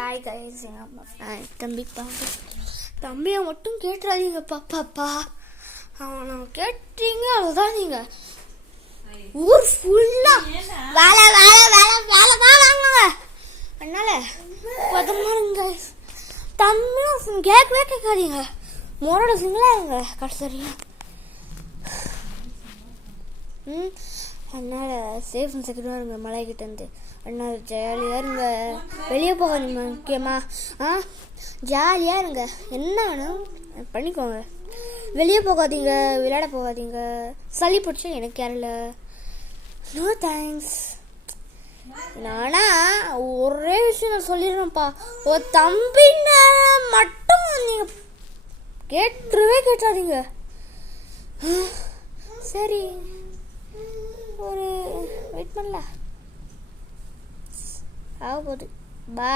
Hi guys, தம்பி பாப்பா, தம்பியை மட்டும் கேட்டுறாதீங்க பாப்பாப்பா. அவனை கேட்டீங்க அதுதான் நீங்கள் ஊர் ஃபுல்லாக வேலை வேலை வேலை வேலை தான் வாங்குங்க. அதனால பதமானுங்க தம்பியும் கேட்கவே கேட்காதீங்க. மோரோட சிங்கிளாக இருங்க கடைசியா. அதனால் சேஃப் அண்ட் செக்யூராக இருங்க மலைக்கிட்டேருந்து. அதனால் ஜாலியாக இருங்க, வெளியே போகாதீங்க. முக்கியமாக ஜாலியாக இருங்க, என்ன வேணும் பண்ணிக்கோங்க. வெளியே போகாதீங்க, விளையாட போகாதீங்க. சளி பிடிச்சா எனக்கு யாரும் இல்லை. No thanks. நானா ஒரே விஷயம் நான் சொல்லிடுறேன்ப்பா, ஒரு தம்பின்னு மட்டும் நீங்கள் கேட்டாதீங்க. சரி, ஒரு வெயிட் பண்ணல ஆக போகுது. பா.